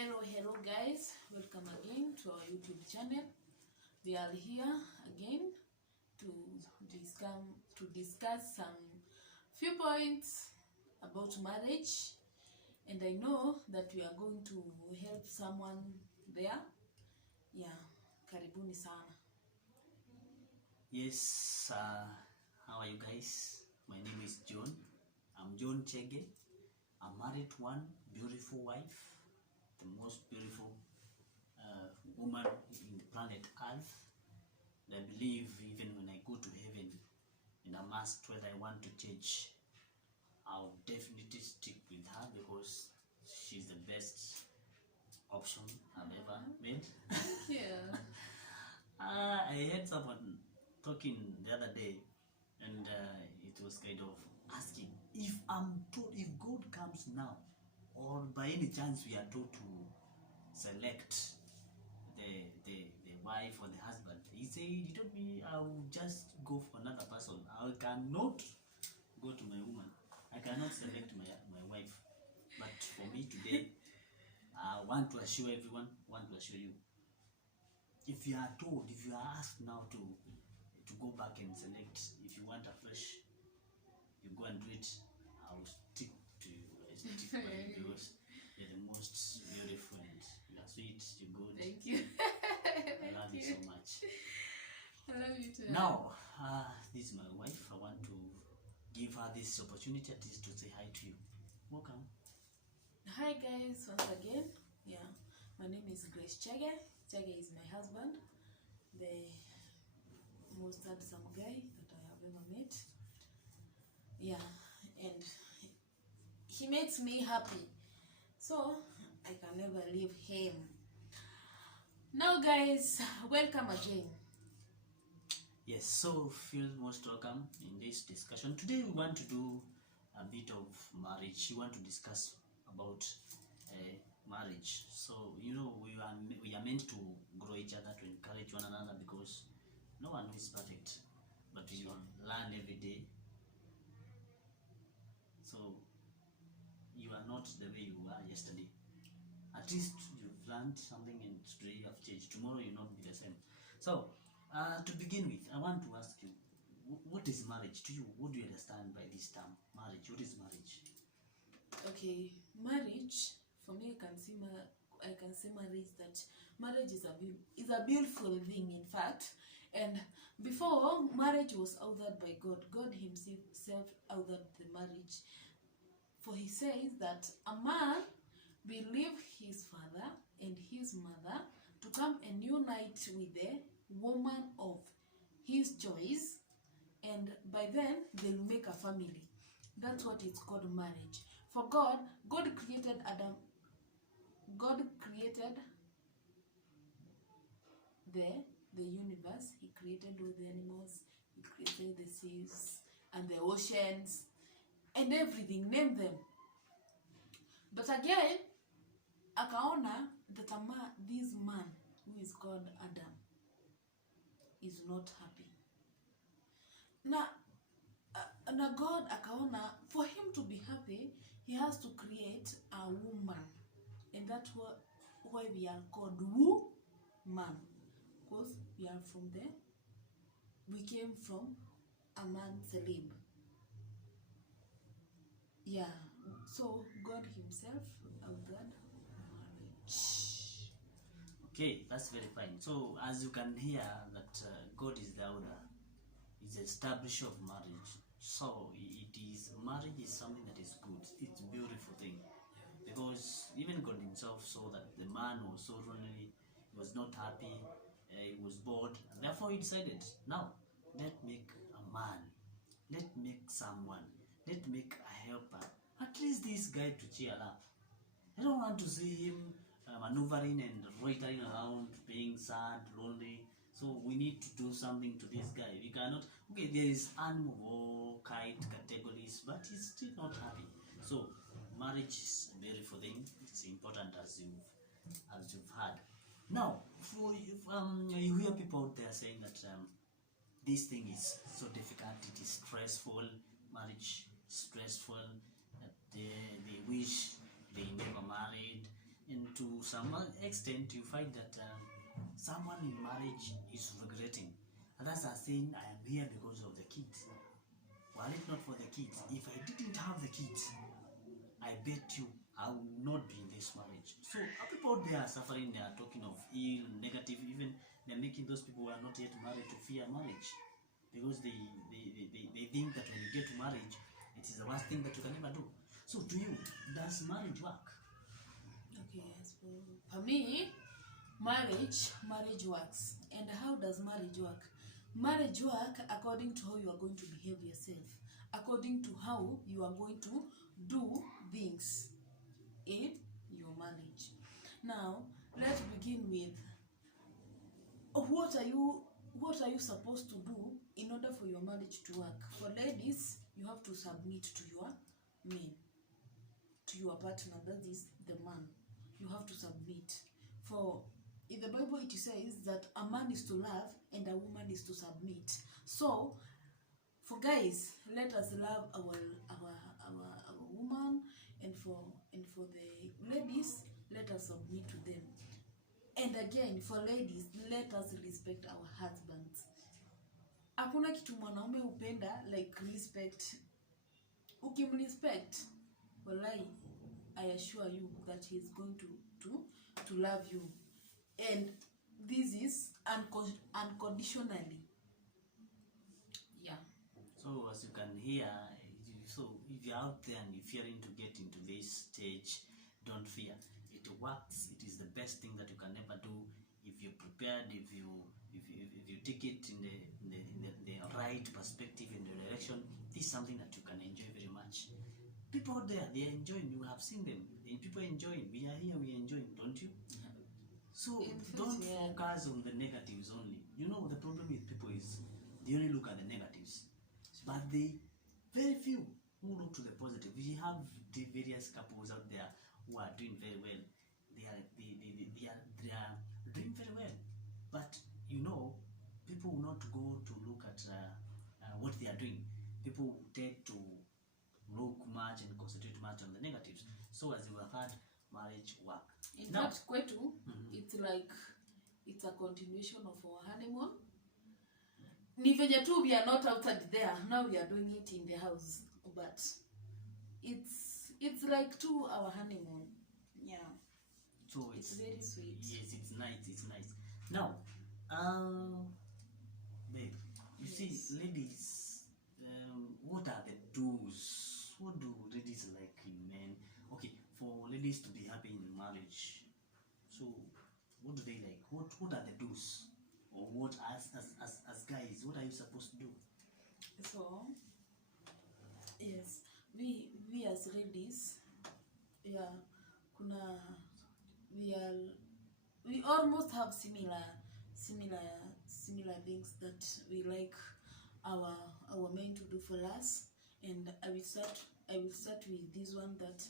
Hello guys, welcome again to our YouTube channel. We are here again to discuss some few points about marriage, and I know that we are going to help someone there. Yeah, karibuni sana. Yes, how are you guys? My name is John. I'm John Chege. I'm married to one beautiful wife, the most beautiful woman in the planet Earth. And I believe even when I go to heaven and I'm asked whether I want to change, I'll definitely stick with her because she's the best option I've ever made. Yeah. I heard someone talking the other day, and it was kind of asking if God comes now, or by any chance we are told to select the wife or the husband. He said, he told me I will just go for another person. I cannot go to my woman. I cannot select my wife. But for me today, I want to assure everyone, want to assure you, if you are told, if you are asked now to go back and select, if you want a fresh, you go and do it. I will stick to you. I stick by you because you're the most beautiful and you're sweet, you're good. Thank you. I love you so much. I love you too. Now, this is my wife. I want to give her this opportunity at least to say hi to you. Welcome. Hi guys, once again. Yeah, my name is Grace Chege. Chege is my husband, the most handsome guy that I have ever met. Yeah, and he makes me happy, so I can never leave him. Now guys, welcome again. Yes, so feel most welcome in this discussion. Today we want to do a bit of marriage. We want to discuss about marriage. So we are meant to grow each other, to encourage one another, because no one is perfect, but we learn every day. So you are not the way you were yesterday. At least you've learned something, and today you have changed. Tomorrow you'll not be the same. So to begin with, I want to ask you, what is marriage to you? What do you understand by this term, marriage? What is marriage? Okay, marriage for me, I can say marriage, that marriage is a beautiful thing, in fact. And before, marriage was authored by God. God himself authored the marriage, for he says that a man will leave his father and his mother to come and unite with the woman of his choice, and by then they'll make a family. That's what it's called, marriage. For God created Adam. God created the universe. He created all the animals. He created the seas and the oceans and everything. Name them. But again, akaona that this man who is called Adam is not happy. Na God akaona for him to be happy, he has to create a woman, and that's why we are called woman, because we came from a man's rib. Yeah, so God himself authored marriage. Okay, that's very fine. So as you can hear that God is the author, is the establisher of marriage. So marriage is something that is good. It's a beautiful thing, because even God himself saw that the man was so lonely, he was not happy, he was bored, and therefore he decided, now let make a man, let make someone, let make a helper, at least this guy to cheer up. I don't want to see him maneuvering and loitering around, being sad, lonely. So we need to do something to this guy. We cannot. Okay, there is animal, kite categories, but he's still not happy. So marriage is a beautiful thing. It's important, as you've heard. Now, you hear people out there saying that this thing is so difficult. It is stressful. Marriage stressful. That they wish they never married. And to some extent, you find that someone in marriage is regretting. Others are saying, I am here because of the kids. Were it not for the kids, if I didn't have the kids, I bet you I would not be in this marriage. So people out there are suffering, they are talking of ill, negative, even they're making those people who are not yet married to fear marriage. Because they think that when you get to marriage, it is the worst thing that you can ever do. So to you, does marriage work? Okay, for me, marriage works. And how does marriage work? Marriage work according to how you are going to behave yourself, according to how you are going to do things in your marriage. Now, let's begin with what are you supposed to do in order for your marriage to work? For ladies, you have to submit to your men, to your partner, that is the man. You have to submit. For in the Bible it says that a man is to love and a woman is to submit. So for guys, let us love our woman, and for the ladies, let us submit to them. And again, for ladies, let us respect our husbands. Hakuna kitu mwanaume upenda like respect. Ukimrespect, wallahi, I assure you that he is going to love you. And this is unconditionally. Yeah. So as you can hear, so if you're out there and you're fearing to get into this stage, don't fear. It works. It is the best thing that you can ever do if you're prepared. If you take it in the right perspective, in the direction. This is something that you can enjoy very much. People out there, they are enjoying. You have seen them. And people are enjoying. We are here. We are enjoying, don't you? So don't focus on the negatives only. You know, the problem with people is they only look at the negatives, but they very few who look to the positive. We have the various couples out there who are doing very well. They are doing very well, but you know, people will not go to look at what they are doing. People tend to look much and concentrate much on the negatives. So as you have heard, marriage work. In fact, kwetu, it's like it's a continuation of our honeymoon. Ni venye tu we are not outside there. Now we are doing it in the house, but it's like to our honeymoon. Yeah. So it's very sweet. Yes, it's nice. It's nice. Now, babe, you see, ladies, what are the do's? What do ladies like in men? Okay, for ladies to be happy in marriage, so what do they like? What are the do's? Or what as guys, what are you supposed to do? So yes, we as ladies, yeah, we almost have similar things that we like our men to do for us. And I will start with this one, that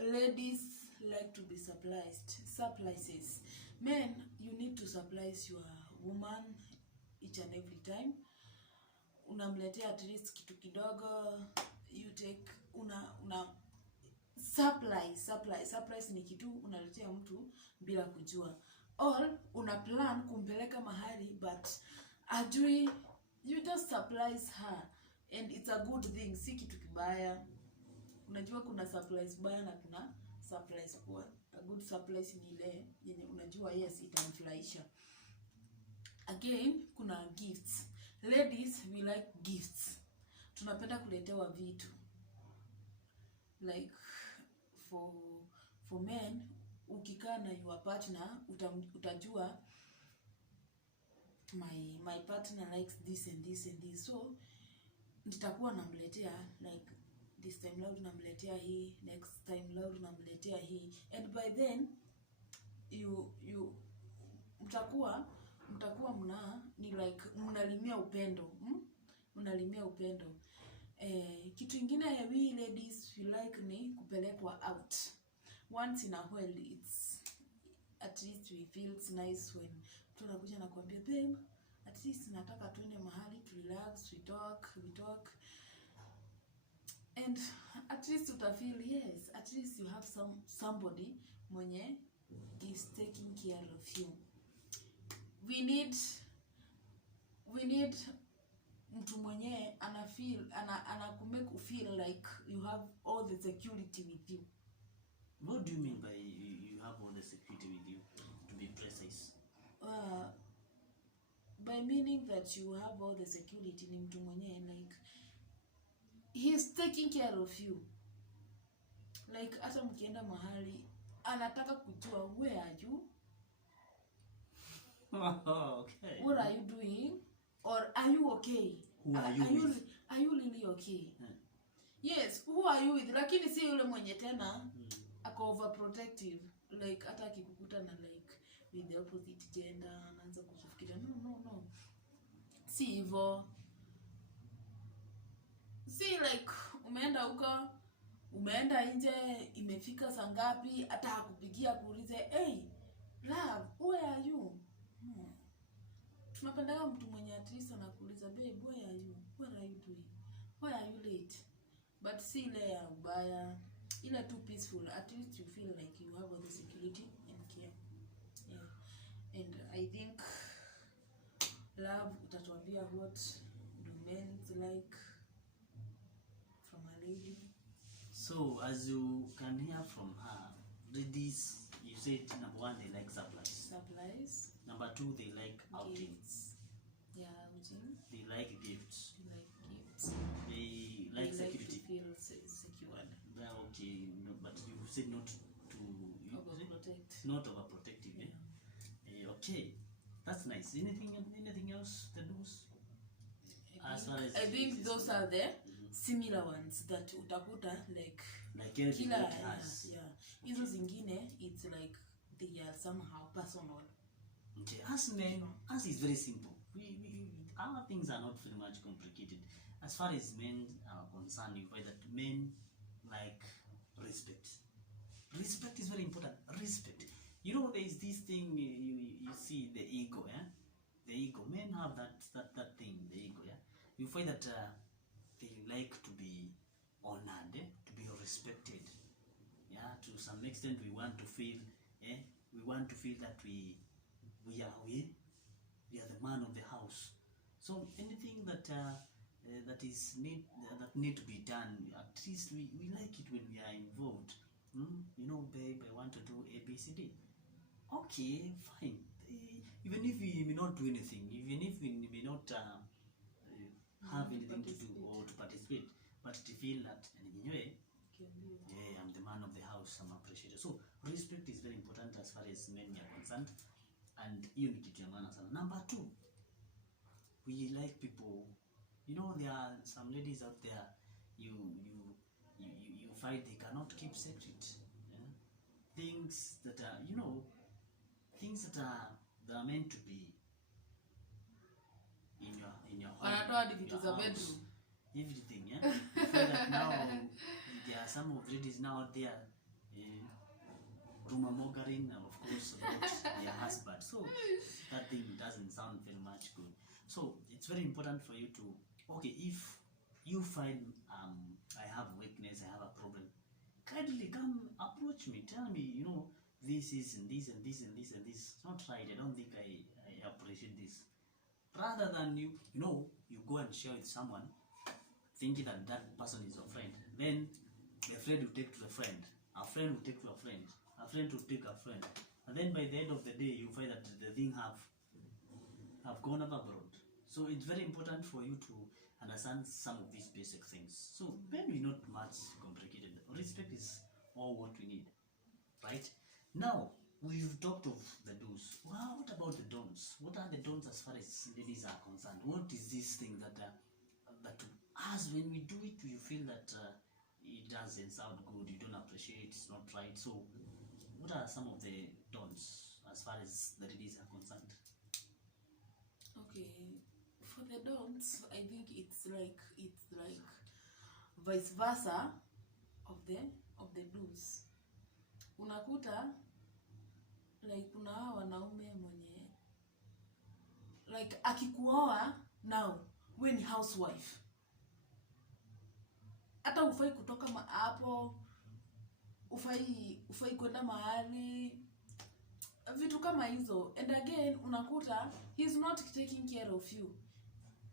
ladies like to be surprises. Men, you need to surprise your woman each and every time. Unamletea at least kitu kidogo, you take una surprise ni kitu unaletea mtu bila kujua. Or una plan kumpeleka mahali but ajui, you just surprise her and it's a good thing, si kitu kibaya. Unajua kuna surprise baya na kuna surprise poa. A good surprise ni ile yenye unajua yes itamfurahisha. Again, kuna gifts. Ladies, we like gifts. Tunapenda kuletewa vitu. Like for men, ukikaa na your partner, utajua my partner likes this and this and this. So nitakuwa namletea like this time loud namletea hii, next time loud namletea hii, and by then you mtakuwa ni like mnalimia upendo. Mnalimia upendo. Kitu ingine ya we ladies we like ni kupelekwa out once in a while. It's at least we feels nice when tunakuja na kuambia babe, at least nataka tuende mahali to relax, we talk and at least utafeel yes, at least you have somebody mwenye is taking care of you. We need mtu mwenye ana kumake feel like you have all the security with you. What do you mean by you have all the security with you, to be precise? By meaning that you have all the security, ni mtu mwenye like he is taking care of you. Like hata mkienda mahali anataka kujua where are you? Okay. What are you doing? Or are you okay? Who are you with? Are you really okay? Yes, who are you with? Lakini si yule mwenye tena ako overprotective. Like hata akikukuta na like with the opposite gender anaanza kukufikiria no. Si hivyo. Si like umeenda nje, imefika saa ngapi, hata akupigia kuulize, "Hey, love, where are you?" Tunapenda mtu mwenye at least anakuuliza, "Babe, where are you? What are you doing? Why are you late?" But si ile ya ubaya, ile too peaceful. At least you feel like you have all the security and care. Yeah. And I think love utatuambia what do men like from a lady. So as you can hear from her, ladies, you said number 1 they like supplies. Number 2 they like outings. Yeah, outing. They like gifts. They like gifts. They like security. Like to feel secured. Okay, no, but you said not to overprotect. Not overprotective. Yeah. Okay, that's nice. Anything else that does? I think those are the similar ones that utakuta like kila has. Yeah. Hizo zingine it's like they are somehow personal. Okay, as men, as is very simple. We our things are not very much complicated. As far as men are concerned, you find that men like respect. Respect is very important. Respect. You know, there is this thing you see, the ego, yeah. The ego. Men have that thing, the ego, yeah. You find that they like to be honored, to be respected. Yeah, to some extent we want to feel, we want to feel that we are the man of the house. So anything that need to be done, at least we like it when we are involved. You know, babe, I want to do A, B, C, D. Okay, fine. Even if we may not do anything, even if we may not have anything to do or to participate, but to feel that anyway, I'm the man of the house, I'm appreciated. So respect is very important as far as men are concerned, and unity to man. Number 2, we like people. You know, there are some ladies out there. You find they cannot keep secret. Things that are, things that are meant to be in your home. Everything, yeah. You find that now there are some of ladies now out there rumor mongering, of course, about their husband. So that thing doesn't sound very much good. So it's very important for you to, okay, if you find I have weakness, I have a problem, kindly come approach me, tell me, this is and this and this and this and this. It's not right. I don't think I appreciate this. Rather than you go and share with someone, thinking that that person is your friend. Then a friend will take to a friend will take to a friend will take a friend, and then by the end of the day, you find that the thing have gone abroad. So it's very important for you to understand some of these basic things. So when we're not much complicated, respect is all what we need, right? Now we've talked of the do's. Well, what about the don'ts? What are the don'ts as far as ladies are concerned? What is this thing that as when we do it, you feel that it doesn't sound good, you don't appreciate, it's not right? So what are some of the don'ts as far as the ladies are concerned? Okay, for the don'ts, I think it's like vice versa of the do's. Unakuta like kuna wanaume mwenye like akikuoa now we ni housewife, hata ufai kutoka hapo ufai kwenda mahali, vitu kama hizo. And again unakuta he's not taking care of you.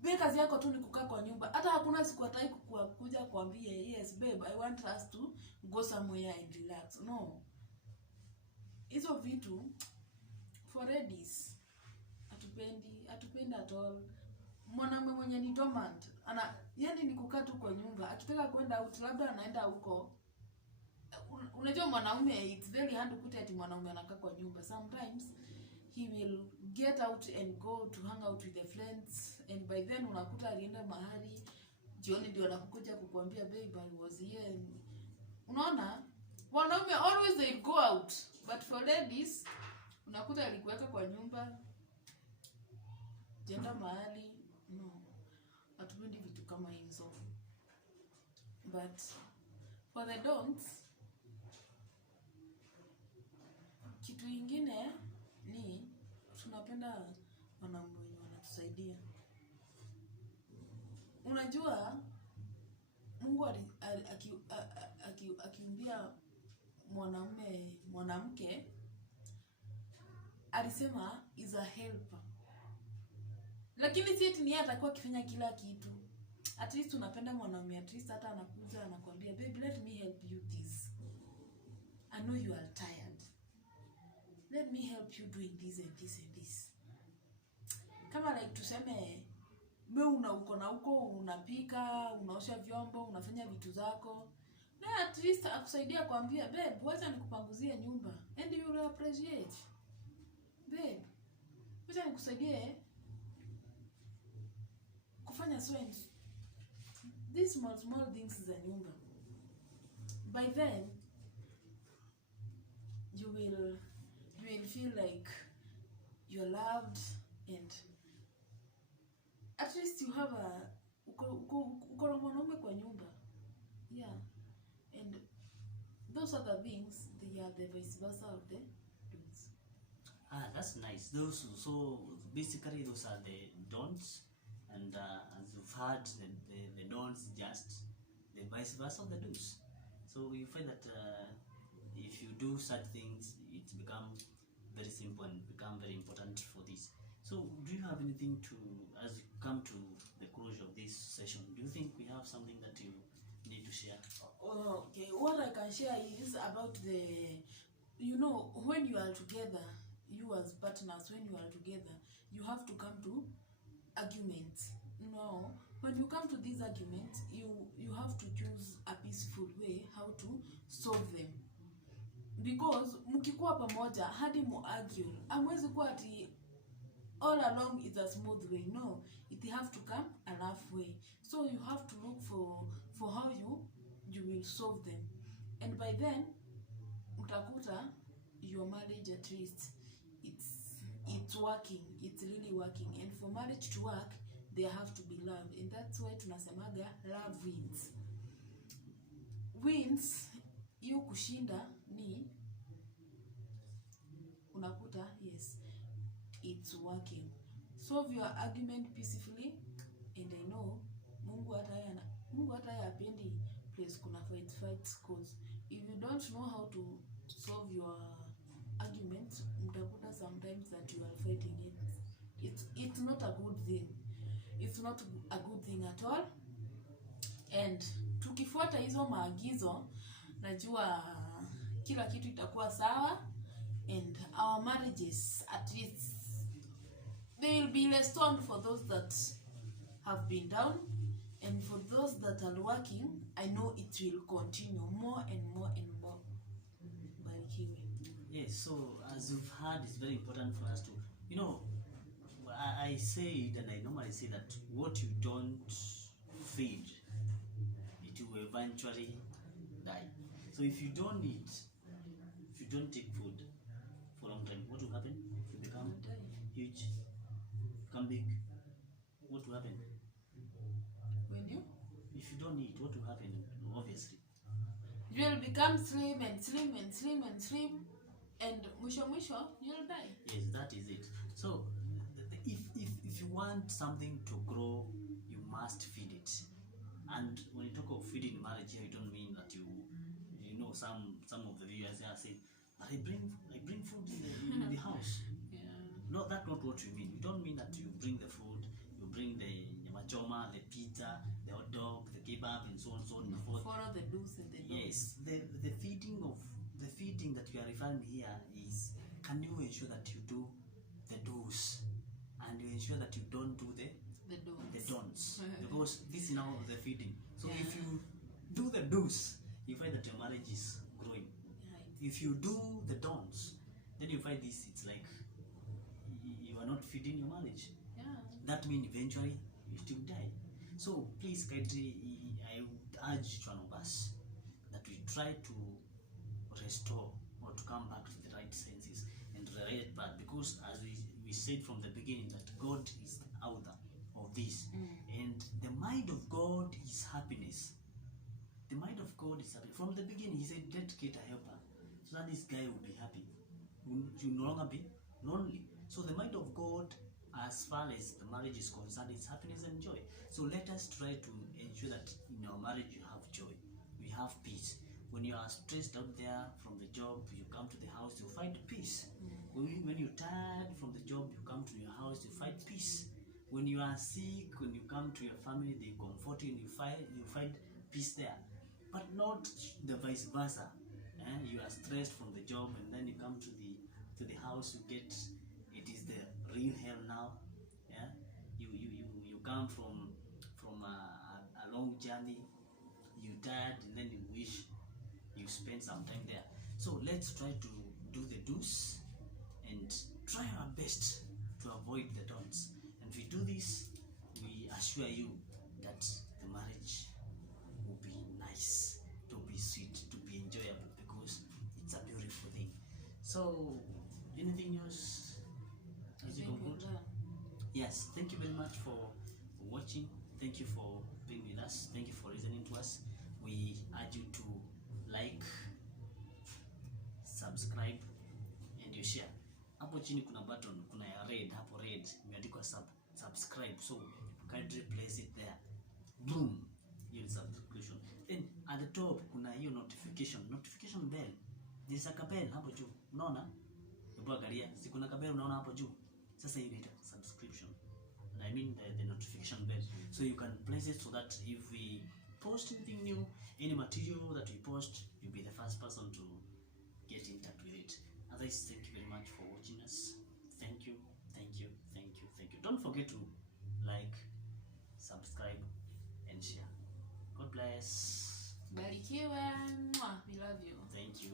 Babe, kazi yako tu ni kukaa kwa nyumba. Hata hakuna siku hataki kuja kuambia yes babe, I want us to go somewhere and relax. No. Hizo vitu for ladies hatupendi at all. Mwanamume mwenye ni dormant yani ni kukaa tu kwa nyumba. Akitaka kwenda out labda anaenda huko. Unajua mwanamume it's very hard to put ati mwanamume anakaa kwa nyumba. Sometimes he will get out and go to hang out with the friends, and by then unakuta alienda mahali jioni ndio anakuja kukuambia babe I was here. Unaona, wanaume always they go out, but for ladies unakuta alikuweka kwa nyumba, jenda mahali. No, hatupendi vitu kama hizo. But for the don'ts, kitu ingine ni tunapenda wanaume wenye wanatusaidia. Unajua Mungu akiumbia mwanamke alisema is a helper. Lakini si eti ni yeye atakuwa akifanya kila kitu. At least unapenda mwanaume, at least hata anakuja anakuambia babe let me help you this. I know you are tired. Let me help you doing this and this and this. Kama like tuseme wewe uko na huko unapika, unaosha vyombo, unafanya vitu zako. Na at least akusaidia kuambia babe wacha nikupanguzie nyumba, and you will appreciate. Babe, wacha nikusaidie kufanya these small things za nyumba. By then you will feel like you're loved, and at least you have uko na mwanaume kwa nyumba. Yeah. And those other things, they are the vice versa of the don'ts. That's nice. So basically those are the don'ts, and as you've heard, the don'ts just the vice versa of the do's. So you find that if you do such things, it becomes very simple and become very important for this. So do you have anything to, as you come to the closure of this session, do you think we have something that you need to share? Okay, what I can share is about the, when you are together, you as partners, when you are together, you have to come to arguments. When you come to these arguments, you have to choose a peaceful way how to solve them. Because mkikuwa pamoja hadi muargue, amwezi kuwa ati all along it's a smooth way. No, it have to come a rough way. So you have to look for how you will solve them. And by then utakuta your marriage at least it's working, it's really working. And for marriage to work, there have to be love, and that's why tunasemaga love wins. Wins hiyo kushinda ni unakuta yes it's working. Solve your argument peacefully, and I know Mungu hata hapendi place kuna fights, cause if you don't know how to solve your argument, mtakuta sometimes that you are fighting it. It's not a good thing. It's not a good thing at all. And tukifuata hizo maagizo, najua kila kitu itakuwa sawa, and our marriages at least they will be restored for those that have been down, and for those that are working, I know it will continue more and more and more. Barikiwe. Yes, so as you've heard, it's very important for us to, I say it, and I normally say that what you don't feed, it will eventually die. So if you don't eat, if you don't take food for a long time, what will happen? You become huge, become big. What will happen? If you don't eat, what will happen? Obviously, you will become slim and slim and slim and slim, and mwisho you'll die. Yes, that is it. So if you want something to grow, you must feed it. And when you talk of feeding marriage here, you don't mean that you I know some of the viewers are saying, but I bring food in the house. Yeah. No, that's not what you mean. You don't mean that you bring the food, you bring the machoma, the pizza, the hot dog, the kebab, and so on and so forth. Follow the do's and the don'ts. Yes, the feeding that you are referring here is, can you ensure that you do the do's and you ensure that you don't do the don'ts, because this is now the feeding. So if you do the do's, you find that your marriage is growing. If you do the don'ts, then you find this, it's like you are not feeding your marriage. Yeah. That means eventually you still die. So please, kindly, I would urge each one of us that we try to restore or to come back to the right senses and the right path, because as we said from the beginning, that God is the author of this, and the mind of God is happiness. The mind of God is happy. From the beginning, He said, "Let get a helper, so that this guy will be happy. You no longer be lonely." So the mind of God, as far as the marriage is concerned, is happiness and joy. So let us try to ensure that in our marriage you have joy, we have peace. When you are stressed out there from the job, you come to the house, you find peace. When you're tired from the job, you come to your house, you find peace. When you are sick, when you come to your family, they comfort you and you find peace there. But not the vice versa. You are stressed from the job, and then you come to the house, you get, it is the real hell now. You come from a long journey, you tired, and then you wish you spend some time there. So let's try to do the do's and try our best to avoid the don'ts. And if we do this, we assure you that the marriage will be nice, to be sweet, to be enjoyable, because it's a beautiful thing. So anything else as you conclude? Yes, thank you very much for watching. Thank you for being with us. Thank you for listening to us. We urge you to like, subscribe, and you share. Hapo chini kuna button, kuna ya red, hapo red imeandikwa subscribe. So kindly place it there. Boom, your subscription. Then at the top kuna hiyo notification bell. There's a bell hapo juu. Unaona? Hebu angalia, si kuna bell unaona hapo juu. Sasa hiyo inaitwa subscription. And I mean the notification bell. So you can place it so that if we post anything new, any material that we post, you'll be the first person to get in touch with it. Otherwise, thank you very much for watching us. Thank you, thank you, thank you, thank you. Don't forget to like, subscribe, and share. God bless. Barikiwe. We love you. Thank you.